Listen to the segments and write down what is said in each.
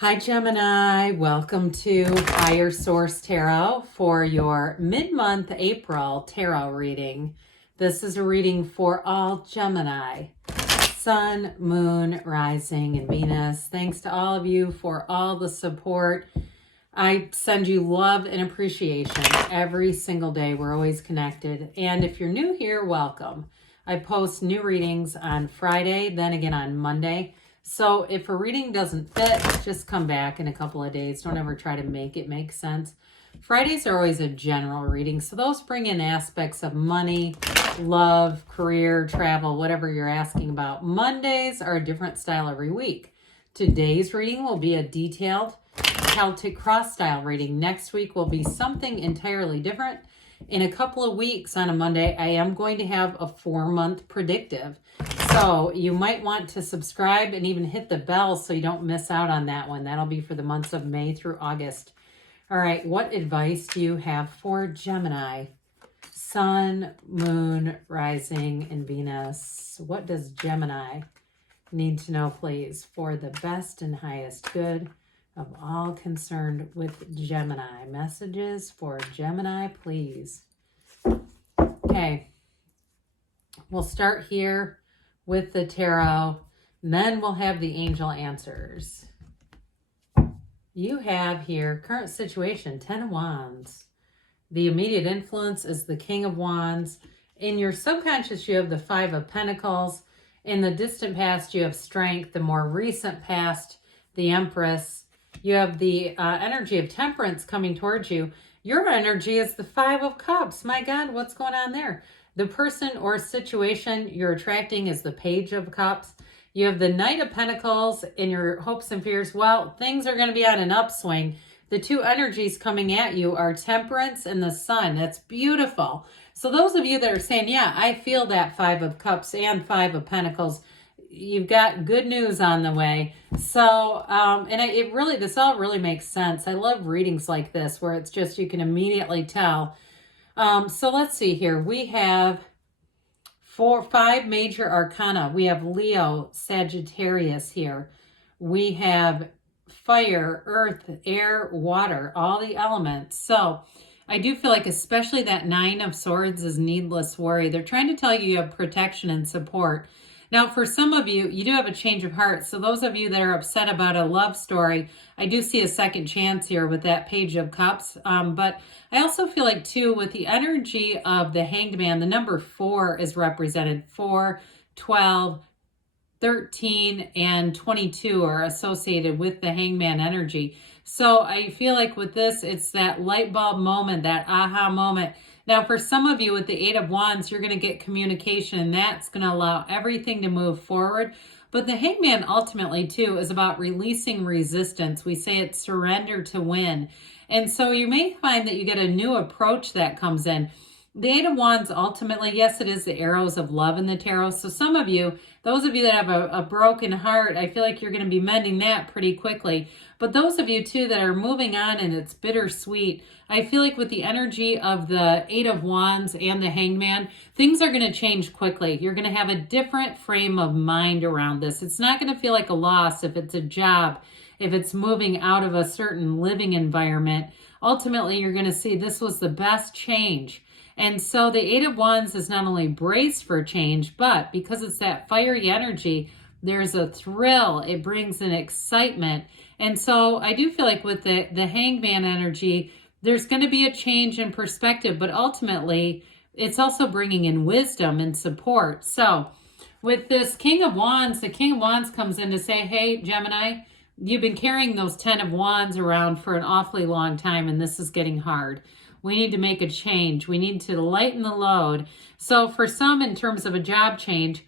Hi, Gemini. Welcome to Higher Source Tarot for your mid-month April tarot reading. This is a reading for all Gemini, Sun, Moon, Rising, and Venus. Thanks to all of you for all the support. I send you love and appreciation every single day. We're always connected. And if you're new here, welcome. I post new readings on Friday, then again on Monday. So if a reading doesn't fit, just come back in a couple of days. Don't ever try to make it make sense. Fridays are always a general reading. So those bring in aspects of money, love, career, travel, whatever you're asking about. Mondays are a different style every week. Today's reading will be a detailed Celtic cross style reading. Next week will be something entirely different. In a couple of weeks on a Monday, I am going to have a 4-month predictive. So you might want to subscribe and even hit the bell so you don't miss out on that one. That'll be for the months of May through August. All right, what advice do you have for Gemini? Sun, Moon, Rising, and Venus. What does Gemini need to know, please, for the best and highest good of all concerned with Gemini? Messages for Gemini, please. Okay, we'll start here with the tarot, and then we'll have the angel answers. You have here current situation, 10 of Wands. The immediate influence is the King of Wands. In your subconscious, you have the 5 of Pentacles. In the distant past, you have Strength. The more recent past, the Empress. You have the energy of Temperance coming towards you. Your energy is the 5 of Cups. My God, what's going on there? The person or situation you're attracting is the Page of Cups. You have the Knight of Pentacles in your hopes and fears. Well, things are going to be on an upswing. The 2 energies coming at you are Temperance and the Sun. That's beautiful. So those of you that are saying, yeah, I feel that 5 of Cups and 5 of Pentacles, you've got good news on the way. So, this all really makes sense. I love readings like this where it's just, you can immediately tell. So let's see here. We have 5 major arcana. We have Leo, Sagittarius here. We have fire, earth, air, water, all the elements. So I do feel like especially that 9 of Swords is needless worry. They're trying to tell you you have protection and support. Now, for some of you, you do have a change of heart. So those of you that are upset about a love story, I do see a second chance here with that Page of Cups. But I also feel like, too, with the energy of the Hanged Man, the number 4 is represented. 4, 12, 13, and 22 are associated with the Hangman energy. So I feel like with this, it's that light bulb moment, that aha moment. Now, for some of you with the 8 of Wands, you're going to get communication, and that's going to allow everything to move forward. But the Hangman ultimately, too, is about releasing resistance. We say it's surrender to win. And so you may find that you get a new approach that comes in. The 8 of Wands, ultimately, yes, it is the arrows of love in the tarot. So some of you, those of you that have a broken heart, I feel like you're going to be mending that pretty quickly. But those of you, too, that are moving on and it's bittersweet, I feel like with the energy of the 8 of Wands and the Hangman, things are going to change quickly. You're going to have a different frame of mind around this. It's not going to feel like a loss if it's a job, if it's moving out of a certain living environment. Ultimately, you're going to see this was the best change. And so the 8 of Wands is not only braced for change, but because it's that fiery energy, there's a thrill. It brings an excitement. And so I do feel like with the Hangman energy, there's going to be a change in perspective, but ultimately it's also bringing in wisdom and support. So with this King of Wands, the King of Wands comes in to say, hey, Gemini, you've been carrying those 10 of Wands around for an awfully long time, and this is getting hard. We need to make a change. We need to lighten the load. So for some, in terms of a job change,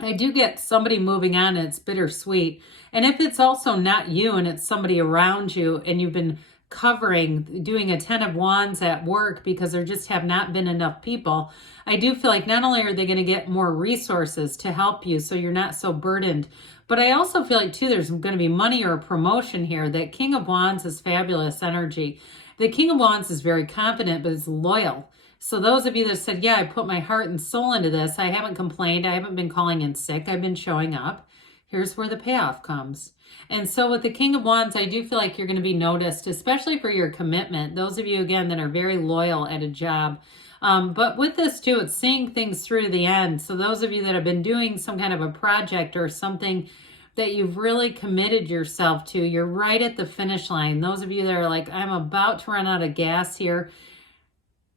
I do get somebody moving on and it's bittersweet. And if it's also not you and it's somebody around you and you've been covering, doing a 10 of Wands at work because there just have not been enough people, I do feel like not only are they going to get more resources to help you so you're not so burdened, but I also feel like, too, there's going to be money or a promotion here. That King of Wands is fabulous energy. The King of Wands is very confident, but is loyal. So those of you that said, yeah, I put my heart and soul into this, I haven't complained. I haven't been calling in sick. I've been showing up. here's where the payoff comes. And so with the King of Wands, I do feel like you're going to be noticed, especially for your commitment. Those of you, again, that are very loyal at a job. But with this too, it's seeing things through to the end. So those of you that have been doing some kind of a project or something that you've really committed yourself to, you're right at the finish line. Those of you that are like, I'm about to run out of gas here.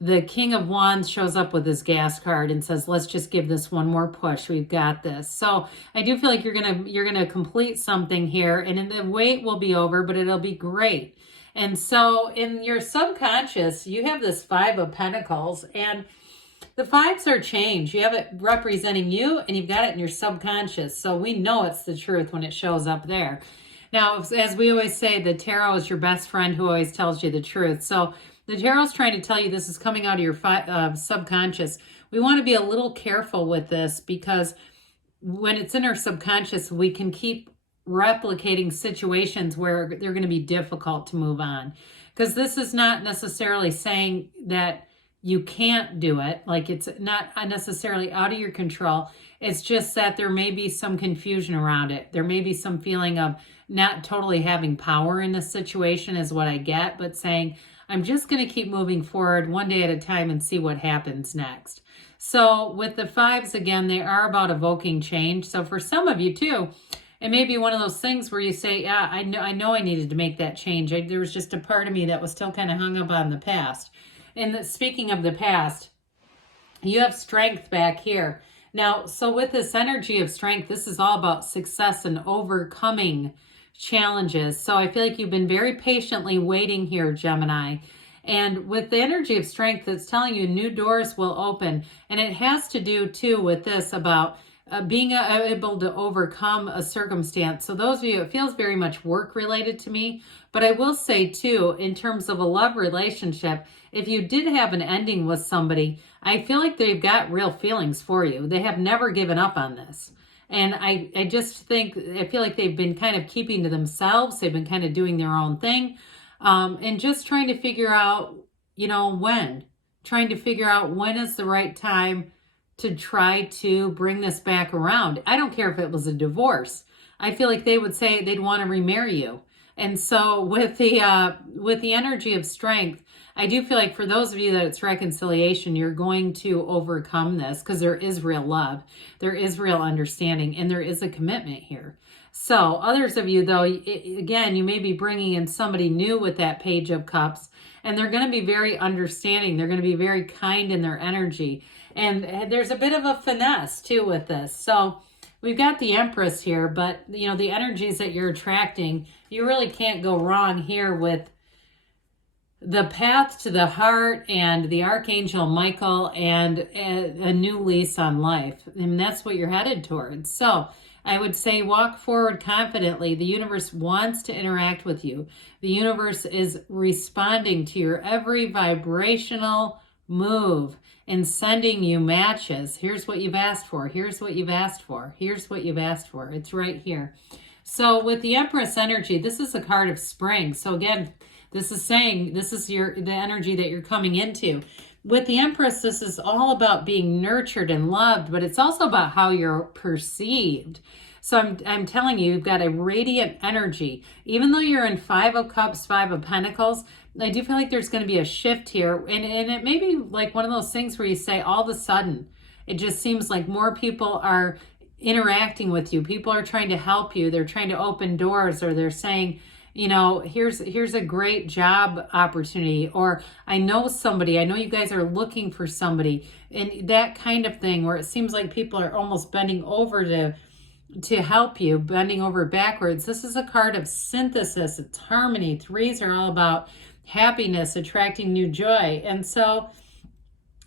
The King of Wands shows up with his gas card and says, let's just give this one more push. We've got this. So I do feel like you're gonna complete something here, and the wait will be over, but it'll be great. And so in your subconscious, you have this Five of Pentacles, and the fives are change. You have it representing you, and you've got it in your subconscious. So we know it's the truth when it shows up there. Now, as we always say, the tarot is your best friend who always tells you the truth. So the tarot is trying to tell you this is coming out of your subconscious. We want to be a little careful with this, because when it's in our subconscious, we can keep replicating situations where they're going to be difficult to move on. Because this is not necessarily saying that you can't do it. Like, it's not necessarily out of your control. It's just that there may be some confusion around it. There may be some feeling of not totally having power in this situation is what I get, but saying, I'm just going to keep moving forward one day at a time and see what happens next. So with the fives, again, they are about evoking change. So for some of you too, it may be one of those things where you say, yeah, I know I needed to make that change. There was just a part of me that was still kind of hung up on the past. And speaking of the past, you have strength back here. Now, so with this energy of strength, this is all about success and overcoming challenges. So I feel like you've been very patiently waiting here, Gemini. And with the energy of strength, it's telling you new doors will open. And it has to do too with this about being able to overcome a circumstance. So those of you, it feels very much work related to me. But I will say too, in terms of a love relationship, if you did have an ending with somebody, I feel like they've got real feelings for you. They have never given up on this. And I just think, I feel like they've been kind of keeping to themselves. They've been kind of doing their own thing. And just trying to figure out, trying to figure out when is the right time to try to bring this back around. I don't care if it was a divorce. I feel like they would say they'd want to remarry you. And so with the energy of strength, I do feel like for those of you that it's reconciliation, you're going to overcome this because there is real love, there is real understanding, and there is a commitment here. So others of you, though, again, you may be bringing in somebody new with that Page of Cups, and they're going to be very understanding. They're going to be very kind in their energy. And there's a bit of a finesse, too, with this. So we've got the Empress here, but, the energies that you're attracting, you really can't go wrong here with the path to the heart and the Archangel Michael and a new lease on life. And that's what you're headed towards. So I would say walk forward confidently. The universe wants to interact with you. The universe is responding to your every vibrational move and sending you matches. Here's what you've asked for. Here's what you've asked for. Here's what you've asked for. It's right here. So with the Empress energy, this is a card of spring. So again, this is saying this is the energy that you're coming into. With the Empress, this is all about being nurtured and loved, but it's also about how you're perceived. So I'm telling you, you've got a radiant energy. Even though you're in Five of Cups, Five of Pentacles, I do feel like there's going to be a shift here. And it may be like one of those things where you say all of a sudden, it just seems like more people are interacting with you. People are trying to help you. They're trying to open doors, or they're saying, here's a great job opportunity, or I know somebody, I know you guys are looking for somebody, and that kind of thing where it seems like people are almost bending over to help you, bending over backwards. This is a card of synthesis. It's harmony. Threes are all about happiness, attracting new joy. And so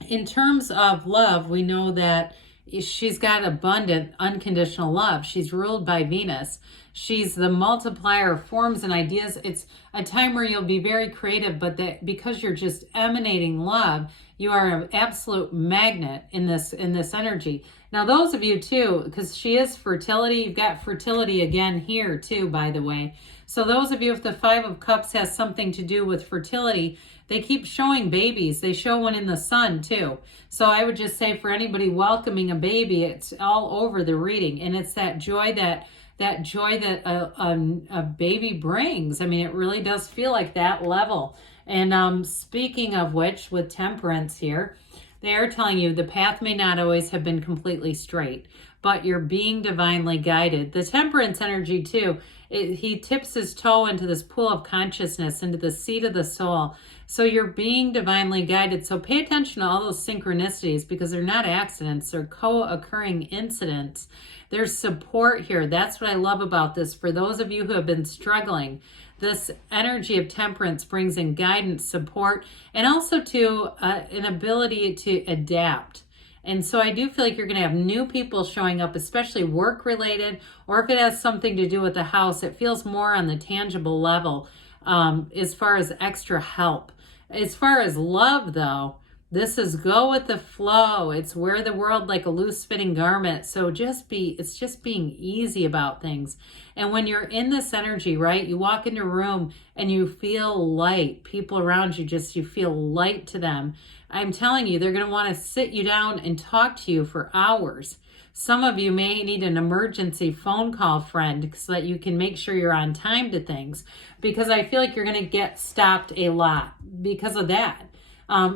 in terms of love, we know that she's got abundant, unconditional love. She's ruled by Venus. She's the multiplier of forms and ideas. It's a time where you'll be very creative, but that because you're just emanating love, you are an absolute magnet in this energy. Now, those of you too, because she is fertility, you've got fertility again here too, by the way. So those of you, if the Five of Cups has something to do with fertility, they keep showing babies. They show one in the sun too. So I would just say for anybody welcoming a baby, it's all over the reading. And it's that joy that that joy that a baby brings. I mean, it really does feel like that level. And speaking of which, with temperance here, they are telling you the path may not always have been completely straight, but you're being divinely guided. The temperance energy too, he tips his toe into this pool of consciousness, into the seat of the soul. So you're being divinely guided. So pay attention to all those synchronicities, because they're not accidents, they're co-occurring incidents. There's support here. That's what I love about this. For those of you who have been struggling, this energy of temperance brings in guidance, support, and also to an ability to adapt. And so I do feel like you're going to have new people showing up, especially work related, or if it has something to do with the house, it feels more on the tangible level as far as extra help. As far as love, though, this is go with the flow. It's wear the world like a loose fitting garment. So it's just being easy about things. And when you're in this energy, right, you walk into a room and you feel light. People around you, you feel light to them. I'm telling you, they're going to want to sit you down and talk to you for hours. Some of you may need an emergency phone call friend so that you can make sure you're on time to things, because I feel like you're going to get stopped a lot because of that.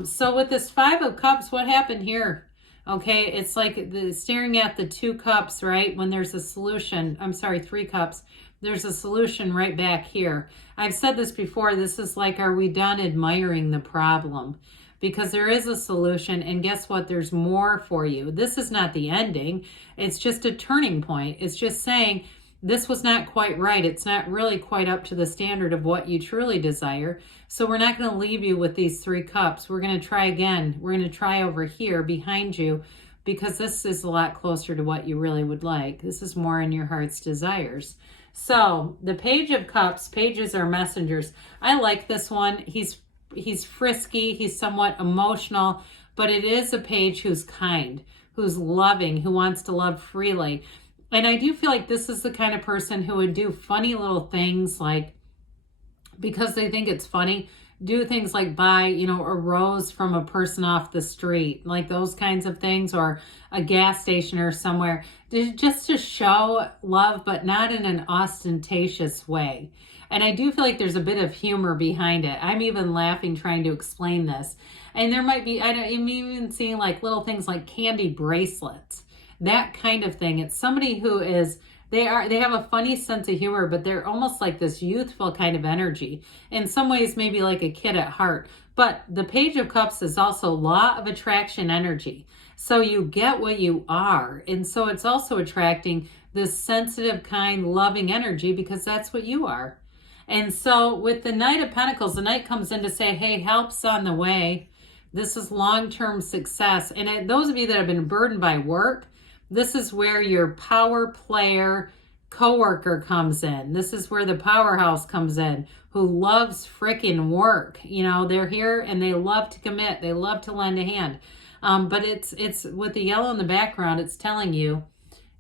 So with this 5 of Cups, what happened here? Okay, it's like staring at the 2 cups, right? When there's a solution, 3 cups, there's a solution right back here. I've said this before, this is like, are we done admiring the problem? Because there is a solution, and guess what? There's more for you. This is not the ending. It's just a turning point. It's just saying, this was not quite right. It's not really quite up to the standard of what you truly desire. So we're not going to leave you with these 3 cups. We're going to try again. We're going to try over here behind you, because this is a lot closer to what you really would like. This is more in your heart's desires. So the Page of Cups, pages are messengers. I like this one. He's frisky. He's somewhat emotional, but it is a page who's kind, who's loving, who wants to love freely. And I do feel like this is the kind of person who would do funny little things, like, because they think it's funny, do things like buy, a rose from a person off the street, like those kinds of things, or a gas station or somewhere, just to show love, but not in an ostentatious way. And I do feel like there's a bit of humor behind it. I'm even laughing trying to explain this. And there might be, I'm even seeing like little things like candy bracelets, that kind of thing. It's somebody who is, they have a funny sense of humor, but they're almost like this youthful kind of energy. In some ways, maybe like a kid at heart. But the Page of Cups is also law of attraction energy. So you get what you are. And so it's also attracting this sensitive, kind, loving energy, because that's what you are. And so with the Knight of Pentacles, the Knight comes in to say, hey, help's on the way. This is long-term success. And those of you that have been burdened by work, this is where your power player coworker comes in. This is where the powerhouse comes in, who loves freaking work. They're here and they love to commit. They love to lend a hand. But it's with the yellow in the background, it's telling you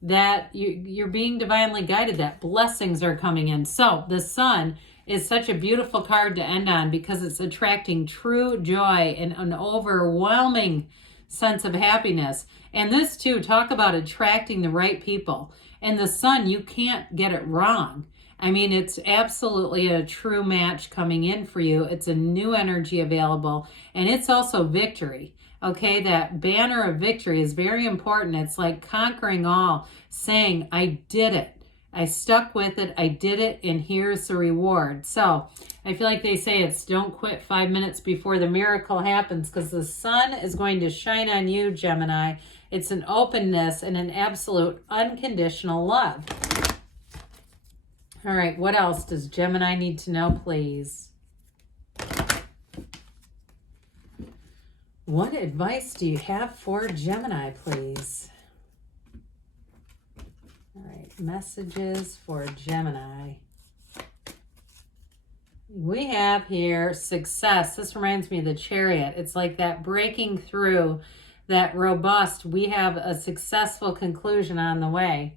that you're being divinely guided, that blessings are coming in. So the Sun is such a beautiful card to end on, because it's attracting true joy and an overwhelming sense of happiness. And this too, talk about attracting the right people. And the Sun, you can't get it wrong. I mean, it's absolutely a true match coming in for you. It's a new energy available, and it's also victory. Okay, that banner of victory is very important. It's like conquering all, saying, I did it. I stuck with it. I did it, and here's the reward. So I feel like they say it's don't quit 5 minutes before the miracle happens, because the sun is going to shine on you, Gemini. It's an openness and an absolute unconditional love. All right, what else does Gemini need to know, please? What advice do you have for Gemini, please? All right, messages for Gemini. We have here success. This reminds me of the Chariot. It's like that breaking through, that robust. We have a successful conclusion on the way.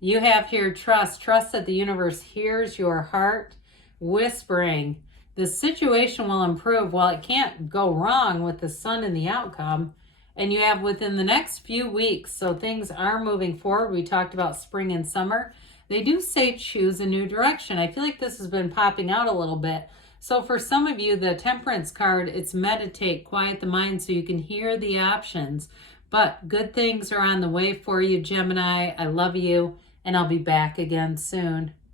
You have here trust. Trust that the universe hears your heart whispering. The situation will improve. Well, it can't go wrong with the sun in the outcome. And you have within the next few weeks, so things are moving forward. We talked about spring and summer. They do say choose a new direction. I feel like this has been popping out a little bit. So for some of you, the Temperance card, it's meditate, quiet the mind so you can hear the options. But good things are on the way for you, Gemini. I love you, and I'll be back again soon.